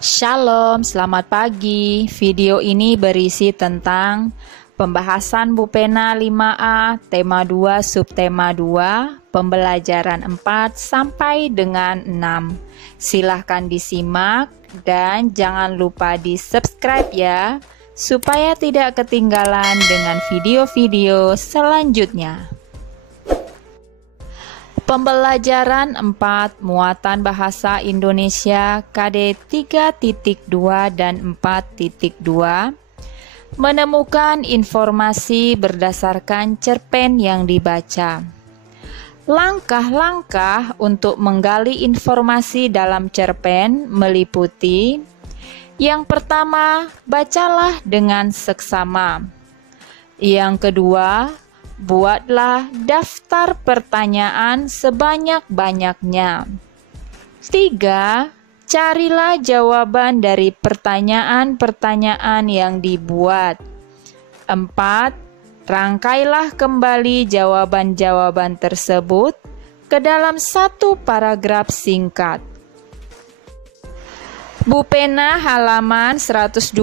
Shalom, selamat pagi. Video ini berisi tentang pembahasan Bupena 5A, tema 2, subtema 2, pembelajaran 4 sampai dengan 6. Silahkan disimak dan jangan lupa di-subscribe ya, supaya tidak ketinggalan dengan video-video selanjutnya. Pembelajaran 4 Muatan Bahasa Indonesia KD 3.2 dan 4.2 menemukan informasi berdasarkan cerpen yang dibaca. Langkah-langkah untuk menggali informasi dalam cerpen meliputi: yang pertama, bacalah dengan seksama. Yang kedua, buatlah daftar pertanyaan sebanyak-banyaknya. 3. Carilah jawaban dari pertanyaan-pertanyaan yang dibuat. 4. Rangkailah kembali jawaban-jawaban tersebut ke dalam satu paragraf singkat. Bupena halaman 112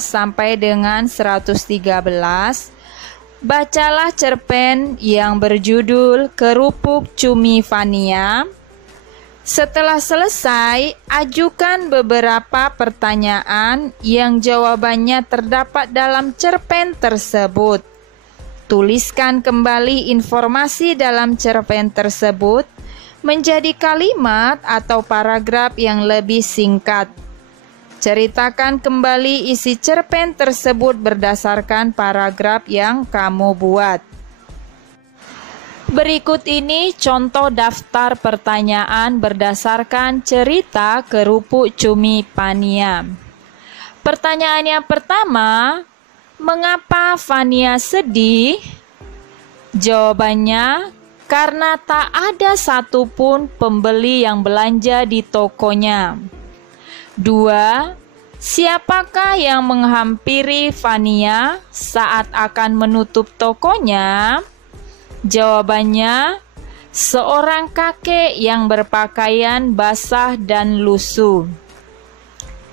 sampai dengan 113. Bacalah cerpen yang berjudul Kerupuk Cumi Fania. Setelah selesai, ajukan beberapa pertanyaan yang jawabannya terdapat dalam cerpen tersebut. Tuliskan kembali informasi dalam cerpen tersebut menjadi kalimat atau paragraf yang lebih singkat. Ceritakan kembali isi cerpen tersebut berdasarkan paragraf yang kamu buat. Berikut ini contoh daftar pertanyaan berdasarkan cerita Kerupuk Cumi Fania. Pertanyaan yang pertama, mengapa Fania sedih? Jawabannya, karena tak ada satupun pembeli yang belanja di tokonya. 2. Siapakah yang menghampiri Fania saat akan menutup tokonya? Jawabannya, seorang kakek yang berpakaian basah dan lusuh.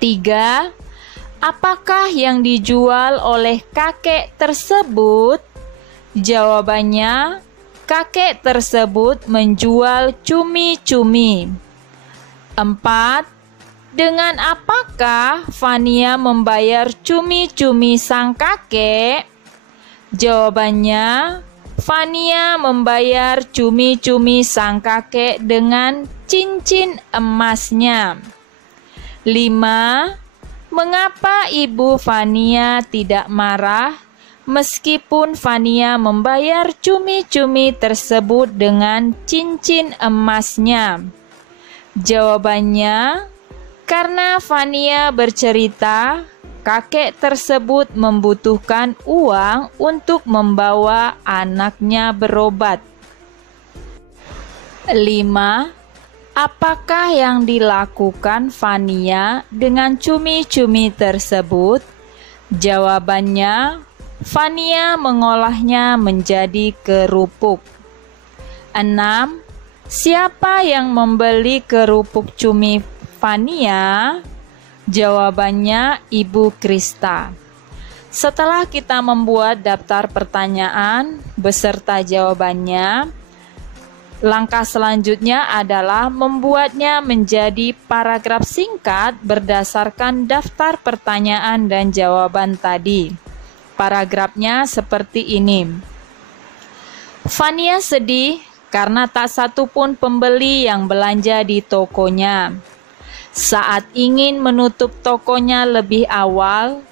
3. Apakah yang dijual oleh kakek tersebut? Jawabannya, kakek tersebut menjual cumi-cumi. 4. Dengan apakah Fania membayar cumi-cumi sang kakek? Jawabannya, Fania membayar cumi-cumi sang kakek dengan cincin emasnya. 5. Mengapa ibu Fania tidak marah meskipun Fania membayar cumi-cumi tersebut dengan cincin emasnya? Jawabannya, karena Fania bercerita, kakek tersebut membutuhkan uang untuk membawa anaknya berobat. 5. Apakah yang dilakukan Fania dengan cumi-cumi tersebut? Jawabannya, Fania mengolahnya menjadi kerupuk. 6. Siapa yang membeli kerupuk cumi Fania? Jawabannya, Ibu Krista. Setelah kita membuat daftar pertanyaan beserta jawabannya, langkah selanjutnya adalah membuatnya menjadi paragraf singkat berdasarkan daftar pertanyaan dan jawaban tadi. Paragrafnya seperti ini. Fania sedih karena tak satupun pembeli yang belanja di tokonya. Saat ingin menutup tokonya lebih awal,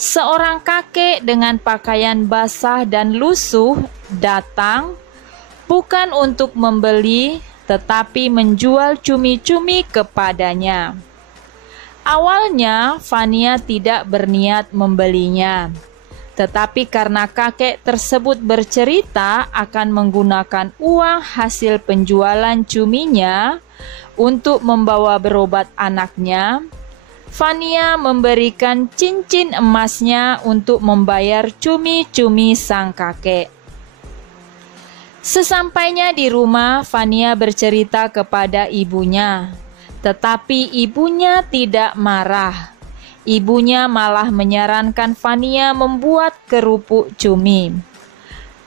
seorang kakek dengan pakaian basah dan lusuh datang, bukan untuk membeli, tetapi menjual cumi-cumi kepadanya. Awalnya, Fania tidak berniat membelinya, tetapi karena kakek tersebut bercerita akan menggunakan uang hasil penjualan cuminya untuk membawa berobat anaknya, Fania memberikan cincin emasnya untuk membayar cumi-cumi sang kakek. Sesampainya di rumah, Fania bercerita kepada ibunya Tetapi ibunya tidak marah. Ibunya malah menyarankan Fania membuat kerupuk cumi.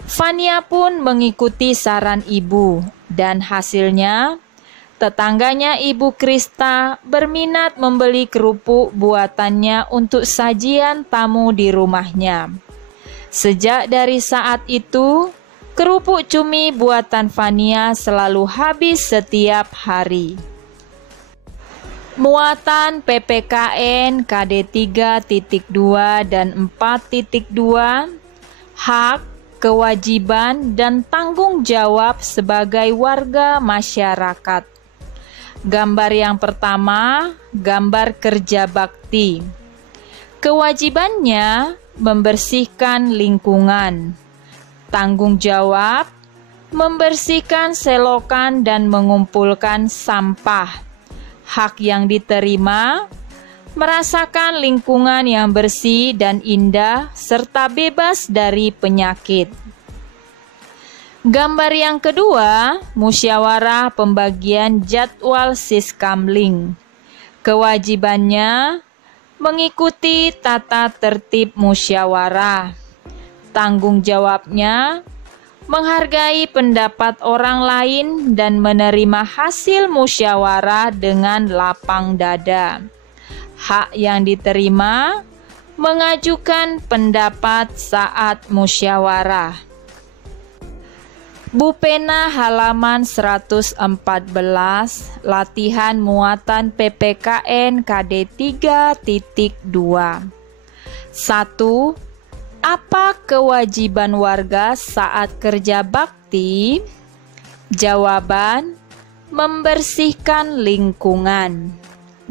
Fania pun mengikuti saran ibu, dan hasilnya tetangganya Ibu Krista berminat membeli kerupuk buatannya untuk sajian tamu di rumahnya. Sejak dari saat itu, kerupuk cumi buatan Fania selalu habis setiap hari. Muatan PPKN KD 3.2 dan 4.2, hak, kewajiban, dan tanggung jawab sebagai warga masyarakat. Gambar yang pertama, gambar kerja bakti. Kewajibannya membersihkan lingkungan. Tanggung jawab, membersihkan selokan dan mengumpulkan sampah. Hak yang diterima, merasakan lingkungan yang bersih dan indah serta bebas dari penyakit. Gambar yang kedua, musyawarah pembagian jadwal Siskamling. Kewajibannya mengikuti tata tertib musyawarah. Tanggung jawabnya menghargai pendapat orang lain dan menerima hasil musyawarah dengan lapang dada. Hak yang diterima, mengajukan pendapat saat musyawarah. Bu Pena halaman 114, latihan muatan PPKN KD 3.2. 1. Apa kewajiban warga saat kerja bakti? Jawaban, membersihkan lingkungan.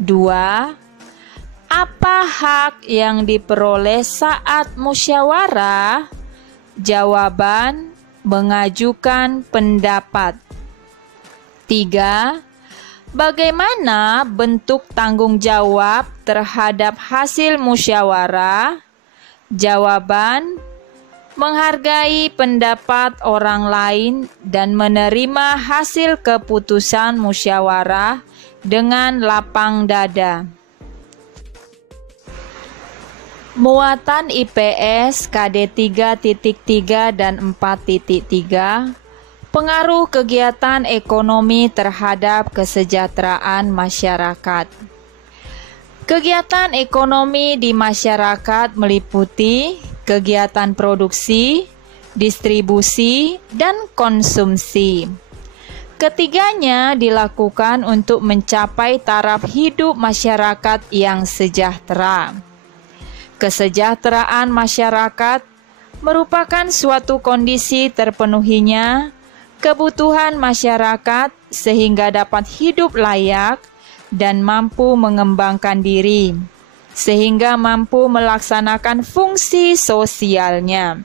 2. Apa hak yang diperoleh saat musyawarah? Jawaban, mengajukan pendapat. 3. Bagaimana bentuk tanggung jawab terhadap hasil musyawarah? Jawaban, menghargai pendapat orang lain dan menerima hasil keputusan musyawarah dengan lapang dada. Muatan IPS KD 3.3 dan 4.3, pengaruh kegiatan ekonomi terhadap kesejahteraan masyarakat. Kegiatan ekonomi di masyarakat meliputi kegiatan produksi, distribusi, dan konsumsi. Ketiganya dilakukan untuk mencapai taraf hidup masyarakat yang sejahtera. Kesejahteraan masyarakat merupakan suatu kondisi terpenuhinya kebutuhan masyarakat sehingga dapat hidup layak dan mampu mengembangkan diri, sehingga mampu melaksanakan fungsi sosialnya.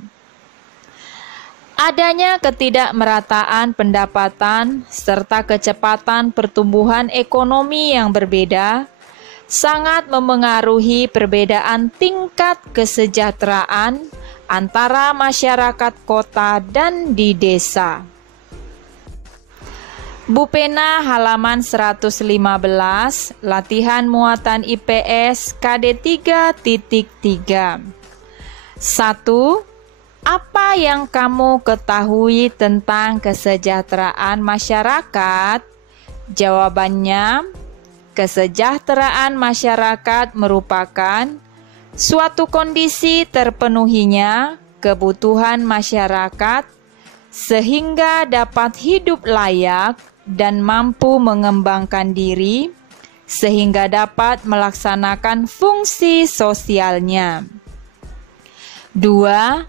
Adanya ketidakmerataan pendapatan serta kecepatan pertumbuhan ekonomi yang berbeda sangat memengaruhi perbedaan tingkat kesejahteraan antara masyarakat kota dan di desa. Bu Pena halaman 115, latihan muatan IPS KD 3.3. 1. Apa yang kamu ketahui tentang kesejahteraan masyarakat? Jawabannya, kesejahteraan masyarakat merupakan suatu kondisi terpenuhinya kebutuhan masyarakat sehingga dapat hidup layak dan mampu mengembangkan diri, sehingga dapat melaksanakan fungsi sosialnya. 2.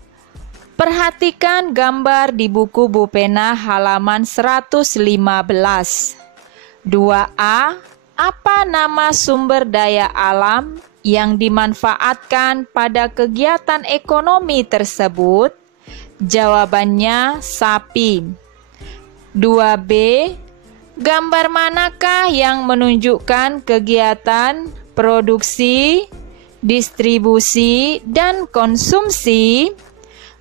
Perhatikan gambar di buku Bu Pena halaman 115. 2A. Apa nama sumber daya alam yang dimanfaatkan pada kegiatan ekonomi tersebut? Jawabannya sapi. 2B. Gambar manakah yang menunjukkan kegiatan produksi, distribusi, dan konsumsi?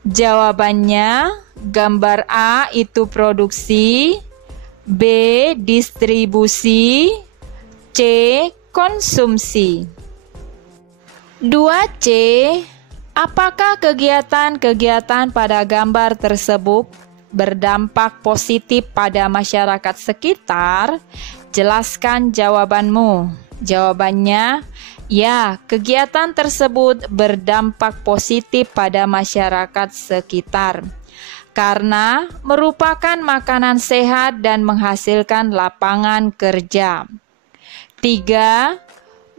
Jawabannya, gambar A itu produksi, B distribusi, C. Konsumsi. 2C. Apakah kegiatan-kegiatan pada gambar tersebut berdampak positif pada masyarakat sekitar? Jelaskan jawabanmu. Jawabannya, ya, kegiatan tersebut berdampak positif pada masyarakat sekitar karena merupakan makanan sehat dan menghasilkan lapangan kerja. 3.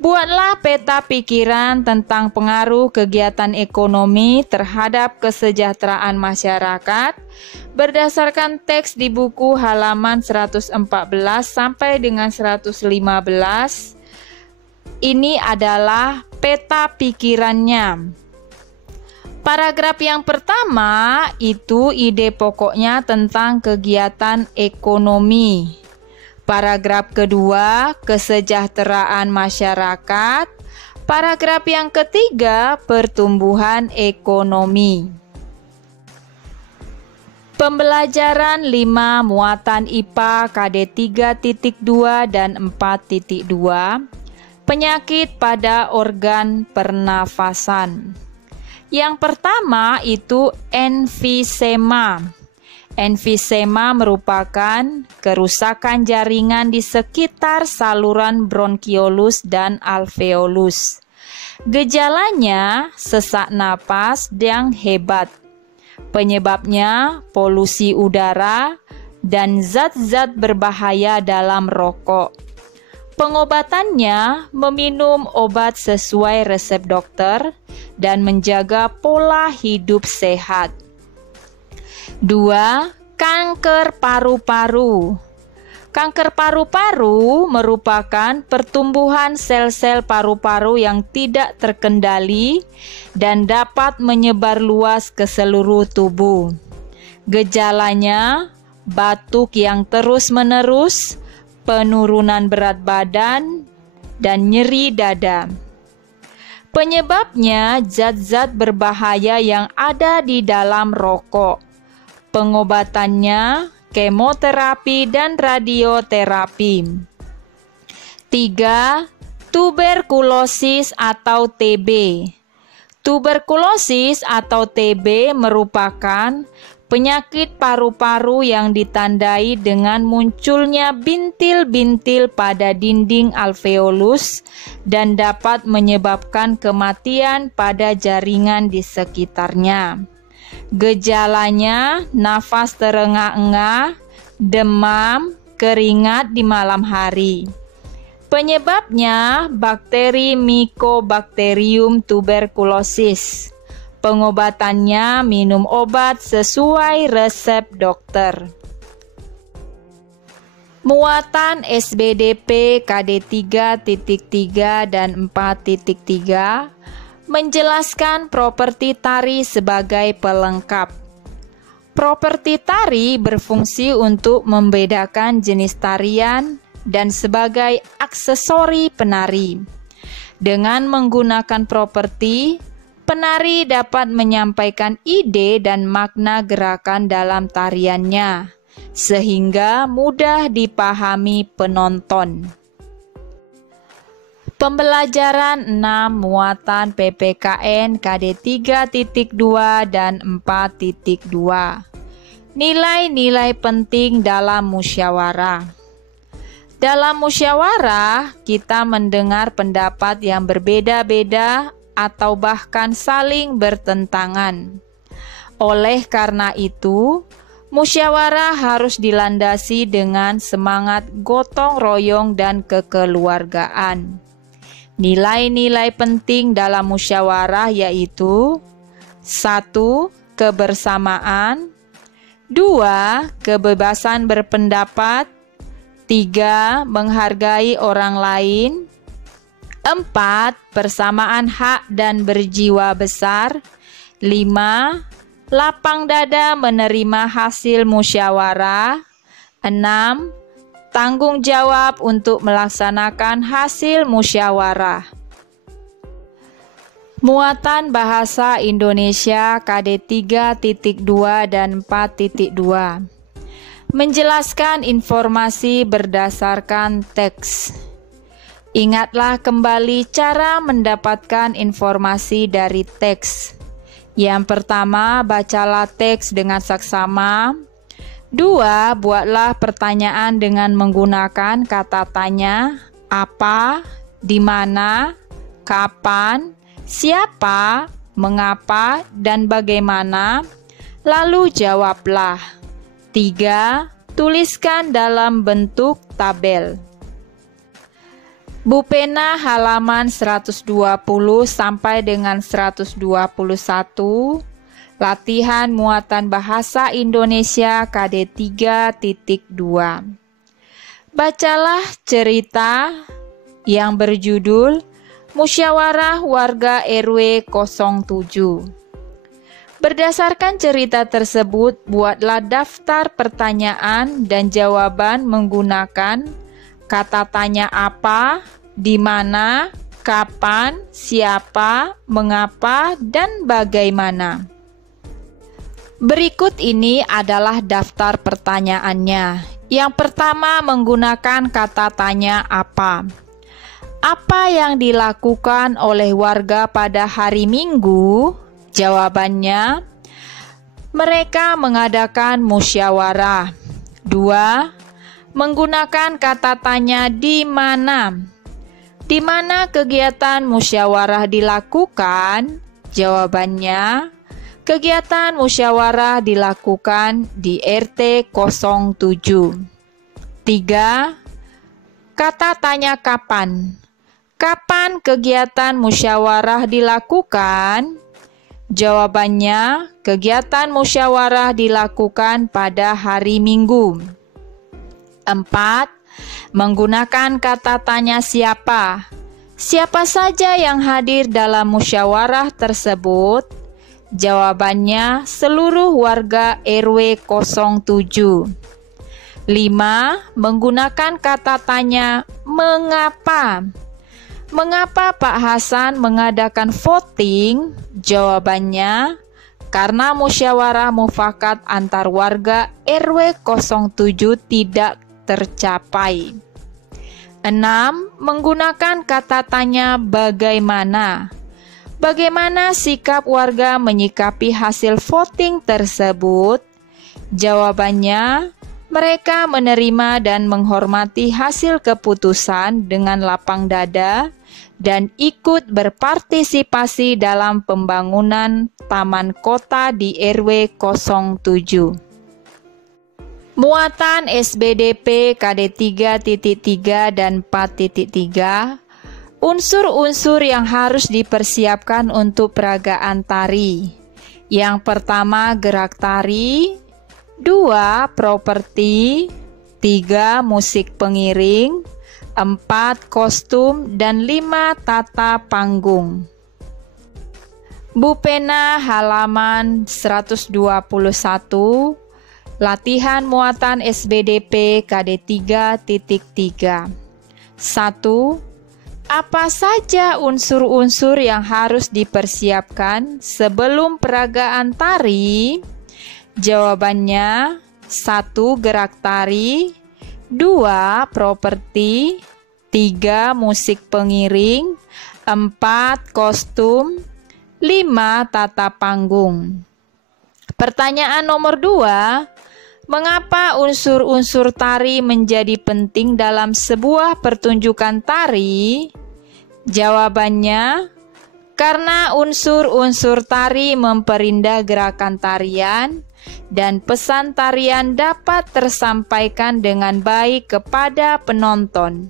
Buatlah peta pikiran tentang pengaruh kegiatan ekonomi terhadap kesejahteraan masyarakat berdasarkan teks di buku halaman 114 sampai dengan 115. Ini adalah peta pikirannya. Paragraf yang pertama itu ide pokoknya tentang kegiatan ekonomi. Paragraf kedua, kesejahteraan masyarakat. Paragraf yang ketiga, pertumbuhan ekonomi. Pembelajaran 5 muatan IPA KD 3.2 dan 4.2. Penyakit pada organ pernafasan. Yang pertama itu emfisema. Emfisema merupakan kerusakan jaringan di sekitar saluran bronkiolus dan alveolus. Gejalanya sesak napas yang hebat. Penyebabnya polusi udara dan zat-zat berbahaya dalam rokok. Pengobatannya meminum obat sesuai resep dokter dan menjaga pola hidup sehat. 2. Kanker paru-paru. Kanker paru-paru merupakan pertumbuhan sel-sel paru-paru yang tidak terkendali dan dapat menyebar luas ke seluruh tubuh. Gejalanya batuk yang terus-menerus, penurunan berat badan, dan nyeri dada. Penyebabnya zat-zat berbahaya yang ada di dalam rokok. Pengobatannya kemoterapi dan radioterapi. 3. Tuberkulosis atau TB. Tuberkulosis atau TB merupakan penyakit paru-paru yang ditandai dengan munculnya bintil-bintil pada dinding alveolus dan dapat menyebabkan kematian pada jaringan di sekitarnya. Gejalanya nafas terengah-engah, demam, keringat di malam hari. Penyebabnya bakteri Mycobacterium tuberculosis. Pengobatannya minum obat sesuai resep dokter. Muatan SBDP KD 3.3 dan 4.3 menjelaskan properti tari sebagai pelengkap. Properti tari berfungsi untuk membedakan jenis tarian dan sebagai aksesori penari. Dengan menggunakan properti, penari dapat menyampaikan ide dan makna gerakan dalam tariannya, sehingga mudah dipahami penonton. Pembelajaran 6 muatan PPKN KD 3.2 dan 4.2. Nilai-nilai penting dalam musyawarah. Dalam musyawarah, kita mendengar pendapat yang berbeda-beda atau bahkan saling bertentangan. Oleh karena itu, musyawarah harus dilandasi dengan semangat gotong royong dan kekeluargaan. Nilai-nilai penting dalam musyawarah yaitu 1. Kebersamaan, 2. Kebebasan berpendapat, 3. Menghargai orang lain, 4. Persamaan hak dan berjiwa besar, 5. Lapang dada menerima hasil musyawarah, 6. Tanggung jawab untuk melaksanakan hasil musyawarah. Muatan Bahasa Indonesia KD 3.2 dan 4.2 menjelaskan informasi berdasarkan teks. Ingatlah kembali cara mendapatkan informasi dari teks. Yang pertama, bacalah teks dengan saksama. 2, buatlah pertanyaan dengan menggunakan kata tanya, apa, di mana, kapan, siapa, mengapa, dan bagaimana. Lalu jawablah. 3, tuliskan dalam bentuk tabel. Bu Pena halaman 120 sampai dengan 121, latihan muatan bahasa Indonesia KD 3.2. Bacalah cerita yang berjudul Musyawarah Warga RW 07. Berdasarkan cerita tersebut, buatlah daftar pertanyaan dan jawaban menggunakan kata tanya apa, di mana, kapan, siapa, mengapa, dan bagaimana. Berikut ini adalah daftar pertanyaannya. Yang pertama, menggunakan kata tanya apa. Apa yang dilakukan oleh warga pada hari Minggu? Jawabannya, mereka mengadakan musyawarah. 2. Menggunakan kata tanya di mana. Di mana kegiatan musyawarah dilakukan? Jawabannya, kegiatan musyawarah dilakukan di RT 07. 3. Kata tanya kapan. Kapan kegiatan musyawarah dilakukan? Jawabannya, kegiatan musyawarah dilakukan pada hari Minggu. 4. Menggunakan kata tanya siapa. Siapa saja yang hadir dalam musyawarah tersebut? Jawabannya, seluruh warga RW 07. 5. Menggunakan kata tanya mengapa. Mengapa Pak Hasan mengadakan voting? Jawabannya, karena musyawarah mufakat antar warga RW 07 tidak tercapai. 6. Menggunakan kata tanya bagaimana. Bagaimana sikap warga menyikapi hasil voting tersebut? Jawabannya, mereka menerima dan menghormati hasil keputusan dengan lapang dada dan ikut berpartisipasi dalam pembangunan taman kota di RW 07. Muatan SBDP KD 3.3 dan 4.3. Unsur-unsur yang harus dipersiapkan untuk peragaan tari. Yang pertama, gerak tari. 2. Properti. 3. Musik pengiring. 4. Kostum. Dan 5. Tata panggung. Bu Pena halaman 121. Latihan muatan SBDP KD 3.3. 1. Apa saja unsur-unsur yang harus dipersiapkan sebelum peragaan tari? Jawabannya, 1. Gerak tari. 2. Properti. 3. Musik pengiring. 4. Kostum. 5. Tata panggung. Pertanyaan nomor 2. Mengapa unsur-unsur tari menjadi penting dalam sebuah pertunjukan tari? Jawabannya, karena unsur-unsur tari memperindah gerakan tarian dan pesan tarian dapat tersampaikan dengan baik kepada penonton.